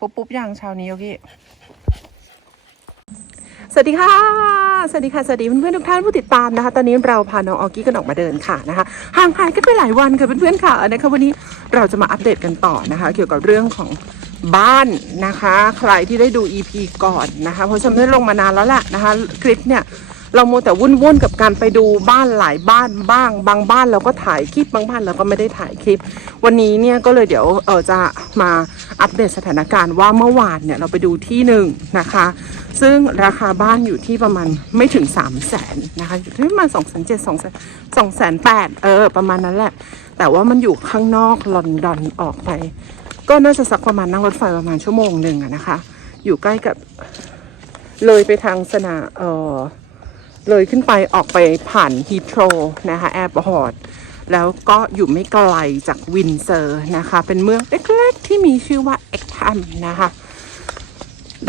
ปุ๊บปุ๊บยังเช้านี้โอเคสวัสดีค่ะ สวัสดีค่ะ สวัสดีเพื่อนๆทุกท่านผู้ติดตามนะคะ ตอนนี้เราพาน้องออกี้กันออกมาเดินค่ะนะคะ ห่างหายกันไปหลายวันค่ะเพื่อนๆค่ะนะคะวันนี้เราจะมาอัปเดตกันต่อนะคะ เกี่ยวกับเรื่องของบ้านนะคะ ใครที่ได้ดู EP ก่อนนะคะเพราะฉันไม่ได้ลงมานานแล้วแหละนะคะ คลิปเนี่ย เราโมแต่วุ่นๆกับการไปดูบ้านหลายบ้านบ้าง บางบ้านเราก็ถ่ายคลิปบางบ้านเราก็ไม่ได้ถ่ายคลิป วันนี้เนี่ยก็เลยเดี๋ยวเออจะมาอัปเดตสถานการณ์ว่าเมื่อวานเนี่ยเราไปดูที่หนึ่งนะคะ ซึ่งราคาบ้านอยู่ที่ประมาณไม่ถึง3 0 0แสนนะคะอยู่ที่ประมาณ2 7 0 0 0 2 2แสนแปดเออประมาณนั้นแหละ แต่ว่ามันอยู่ข้างนอกลอนดอนออกไป ก็น่าจะสักประมาณนั่งรถไฟประมาณชั่วโมงหนึ่งนะคะ อยู่ใกล้กับเลยไปทางสนามเออ เลยขึ้นไปออกไปผ่านฮีโ r รนะคะแอร์พอร์ตแล้วก็อยู่ไม่ไกลจากวินเซอร์นะคะ เป็นเมืองเล็กๆที่มีชื่อว่าเอ็กทัมนะคะ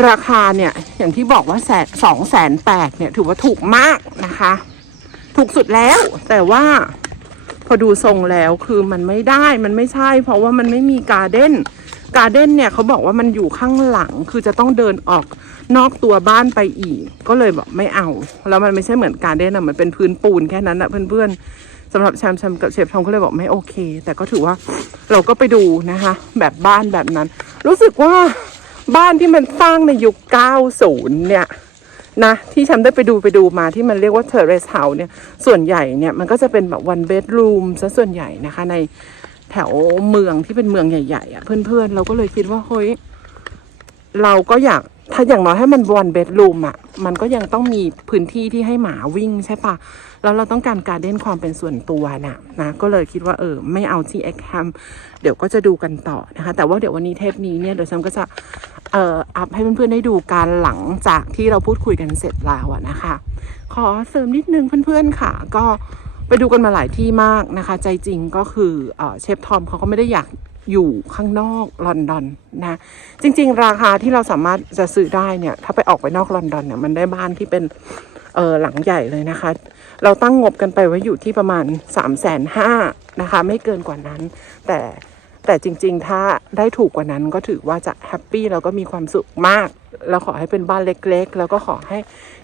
ราคาเนี่ย อย่างที่บอกว่าแสนสองแสนแปดเนี่ย ถือว่าถูกมากนะคะ ถูกสุดแล้วแต่ว่าพอดูทรงแล้วคือมันไม่ได้มันไม่ใช่ เพราะว่ามันไม่มีการ์เด้น การ์เด้นเนี่ยเขาบอกว่ามันอยู่ข้างหลังคือจะต้องเดินออกนอกตัวบ้านไปอีก ก็เลยบอกไม่เอา แล้วมันไม่ใช่เหมือนการ์เด้นอะมันเป็นพื้นปูนแค่นั้นอะเพื่อนๆสำหรับแชมป์แชมป์กับเชฟทองก็เลยบอกไม่โอเค แต่ก็ถือว่าเราก็ไปดูนะคะ แบบบ้านแบบนั้น รู้สึกว่าบ้านที่มันสร้างในยุค 90 เนี่ยนะที่ฉันได้ไปดูไปดูมาที่มันเรียกว่าเทอร์เรสเฮาส์เนี่ยส่วนใหญ่เนี่ยมันก็จะเป็นแบบวันเบดรูมซะส่วนใหญ่นะคะใน แถวเมืองที่เป็นเมืองใหญ่ๆอะ่ะ เพื่อนๆ เราก็เลยคิดว่าเฮ้ยเราก็อยากถ้าอย่างน้อยให้มันวันเบดรูมอะ มันก็ยังต้องมีพื้นที่ที่ให้หมาวิ่งใช่ปะแล้วเราต้องการการเด่นความเป็นส่วนตัวน่ะนะ ก็เลยคิดว่าเออ ไม่เอาที่เอ็กแฮมเดี๋ยวก็จะดูกันต่อนะคะ แต่ว่าเดี๋ยววันนี้เทปนี้เนี่ยเดี๋ยวฉันก็จะเอ่ออัพให้เพื่อนๆได้ดูการหลังจากที่เราพูดคุยกันเสร็จแล้วอะนะคะ ขอเสริมนิดนึงเพื่อนๆค่ะ ก็ ไปดูกันมาหลายที่มากนะคะ ใจจริงก็คือเอเชฟทอมเขาก็ไม่ได้อยากอยู่ข้างนอกลอนดอนนะ จริง ๆ ราคาที่เราสามารถจะซื้อได้เนี่ย ถ้าไปออกไปนอกลอนดอนเนี่ยมันได้บ้านที่เป็นเออหลังใหญ่เลยนะคะ เราตั้งงบกันไปไว้อยู่ที่ประมาณ3ามแสนห้านะคะ ไม่เกินกว่านั้น แต่ แต่จริง ๆ ถ้าได้ถูกกว่านั้นก็ถือว่าจะแฮปปี้แล้วก็มีความสุขมาก แล้วขอให้เป็นบ้านเล็กๆ แล้วก็ขอให้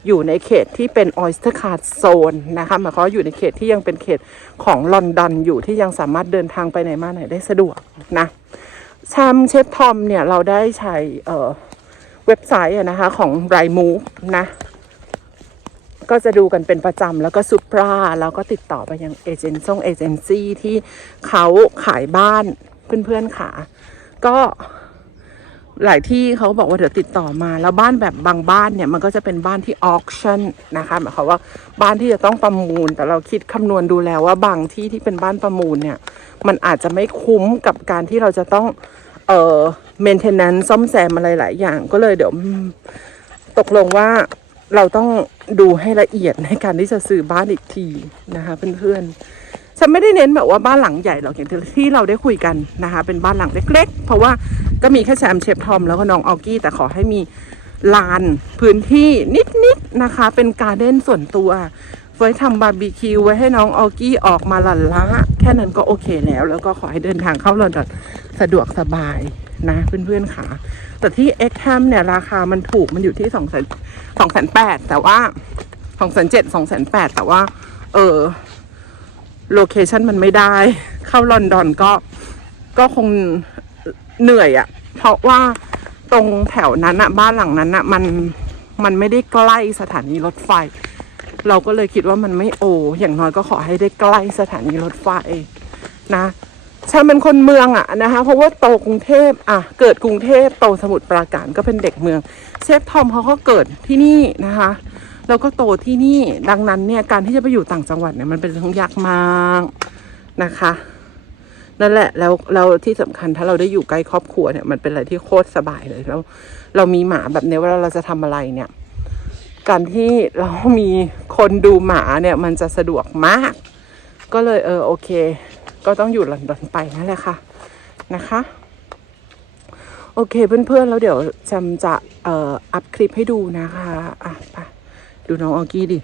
อยู่ในเขตที่เป็น Oyster Card Zone นนะคะหมายความว่าอยู่ในเขตที่ยังเป็นเขตของลอนดอนอยู่ที่ยังสามารถเดินทางไปไหนมาไหนได้สะดวกนะชมเชฟทอมเนี่ยเราได้ใช้เอ่อเว็บไซต์นะคะของ r i m o v e นะก็จะดูกันเป็นประจำแล้วก็ซูปราแล้วก็ติดต่อไปยังเอเจนซ์งเอเจนซี่ที่เขาขายบ้าน เพื่อนๆค่ะ ก็หลายที่เขาบอกว่าเดี๋ยวติดต่อมา แล้วบ้านแบบบางบ้านเนี่ย มันก็จะเป็นบ้านที่ออ c ชั่นนะคะหมายความว่าบ้านที่จะต้องประมูล แต่เราคิดคำนวณดูแล้วว่าบางที่ที่เป็นบ้านประมูลเนี่ย มันอาจจะไม่คุ้มกับการที่เราจะต้องเอ่อ maintenance ซ่อมแซมอะไรหลายอย่างก็เลยเดี๋ยวตกลงว่าเราต้องดูให้ละเอียดในการที่จะซื้อบ้านอีกทีนะคะเพื่อนๆ ฉันไม่ได้เน้นแบบว่าบ้านหลังใหญ่หรอกอย่างที่เราได้คุยกันนะคะ เป็นบ้านหลังเล็ก ๆ เพราะว่าก็มีแค่แชมเชฟทอมแล้วก็น้องออกี้แต่ขอให้มีลานพื้นที่นิดๆนะคะ เป็นการ์เด้นส่วนตัวไว้ทำบาร์บีคิวไว้ให้น้องออกี้ออกมาหลั่นละแค่นั้นก็โอเคแล้ว แล้วก็ขอให้เดินทางเข้าลอนดอนสะดวกสบายนะเพื่อนๆค่ะ แต่ที่เอ็กแฮมเนี่ยราคามันถูกมันอยู่ที่สองแสนสองแสนแปดแต่ว่าสองแสนเจ็ดสองแสนแปดแต่ว่า เออ โลเคชันมันไม่ได้ เข้าลอนดอนก็ก็คงเหนื่อยอะ่ะ เพราะว่าตรงแถวนั้นอะบ้านหลังนั้นอะมันมันไม่ได้ใกล้สถานีรถไฟ เราก็เลยคิดว่ามันไม่โอ อย่างน้อยก็ขอให้ได้ใกล้สถานีรถไฟนะฉันเป็นคนเมืองอะนะคะ เพราะว่าโตกรุงเทพอะเกิดกรุงเทพโตสมุทรปราการก็เป็นเด็กเมือง เชฟทอมเขาก็เกิดที่นี่นะคะ แล้วก็โตที่นี่ดังนั้นเนี่ยการที่จะไปอยู่ต่างจังหวัดเนี่ยมันเป็นเรื่องยากมากนะคะนั่นแหละแล้วแล้วที่สำคัญถ้าเราได้อยู่ใกล้ครอบครัวเนี่ยมันเป็นอะไรที่โคตรสบายเลยแล้วเรามีหมาแบบเนี้ยเวลาเราจะทำอะไรเนี่ย การที่เรามีคนดูหมาเนี่ยมันจะสะดวกมาก ก็เลยเออโอเค ก็ต้องอยู่ลอนดอนไปนั่นแหละค่ะนะคะ โอเคเพื่อนๆแล้วเดี๋ยวจำจะเอ่ออัพคลิปให้ดูนะคะอะไป ดูน้องออกี้ดิ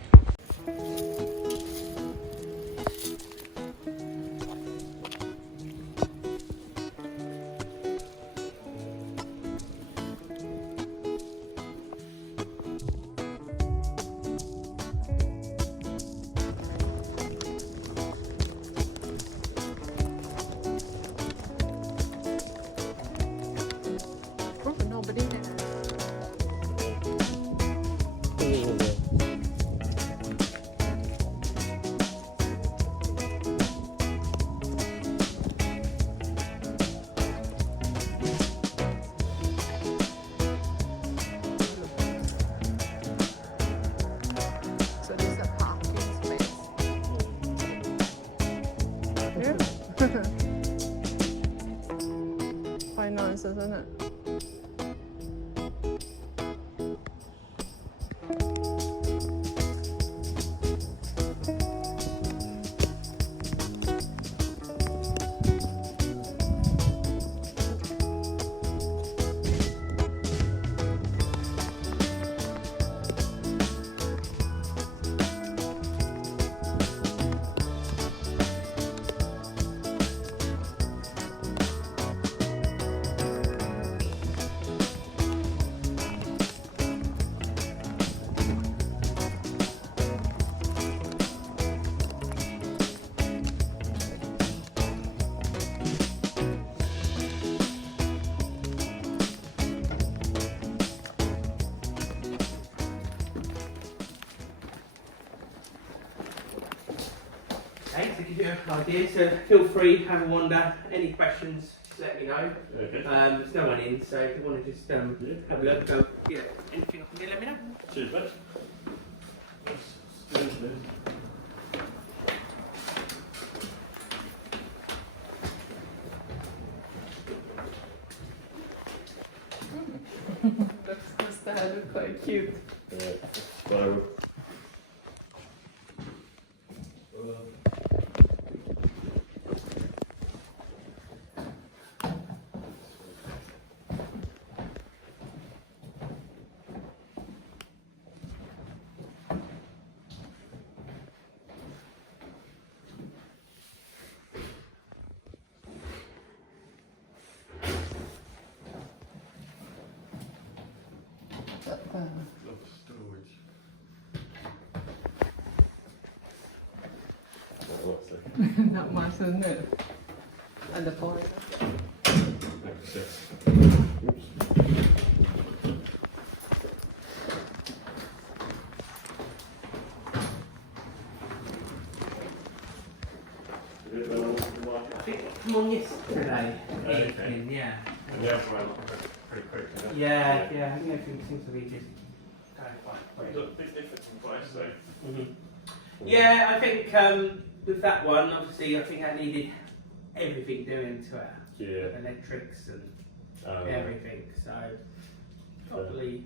ไฟนอนซะซะน่ะ Thanks, if you have ideas, so feel free, have a wander. Any questions, just let me know. Okay. Um, there's no one in, so if you want to just um, have a look, go, yeah, anything I can do, let me know. Cheers, mate. Yes, stay there. Looks, that look quite cute? Yeah. So. Not much, isn't it? And the point. I think from Okay. yeah. And the other one, pretty quick. isn't it? Yeah, yeah, I think everything seems to be just going quite quick. There's a big difference in price, though. Mhm. Yeah, I think um, with that one, obviously, I think I needed everything doing to it. Yeah. Electrics and Um, everything, so probably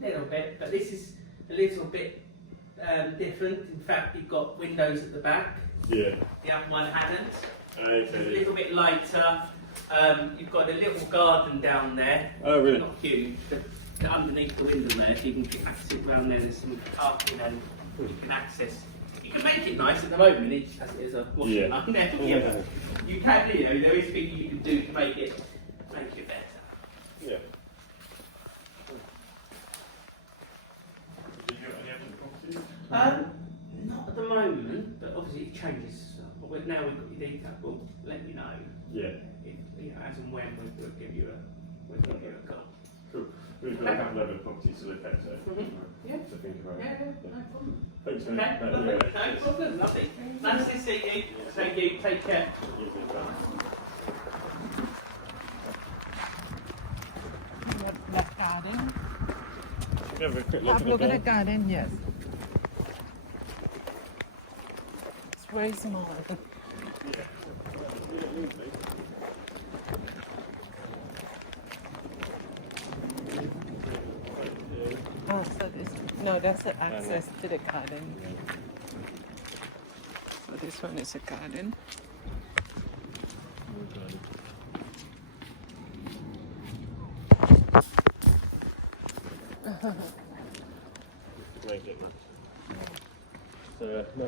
a little bit, but this is a little bit um, different. In fact, you've got windows at the back, Yeah. the other one hadn't. It's a Okay. little bit lighter. Um, you've got a little garden down there, Oh, really? not huge, but underneath the window there, so you can get access around there. There's some parking and you can access. You can make it nice at the moment. It just has it as a washing Yeah. line there. Yeah, you can, you know, there is things you can do to make it make it better. Yeah. Did you have any other properties? Um, not at the moment, but obviously it changes. But now we've got your details, we'll let you know. Yeah. If, you know, as and when we, we'll give you a, we'll give you a call. Cool. We've got a couple of other properties to look at, so. Mhm. Yeah. To think about. Yeah, yeah, no problem. Thanks, Okay, mate. No, lovely. yeah. no problem, lovely. Nice to see you. Thank you, take care. Usually done. That garden? Should we have a quick look Have at a look the at the garden? garden, yes. Very small. Oh, so this, no, that's the access to the garden. So this one is a garden.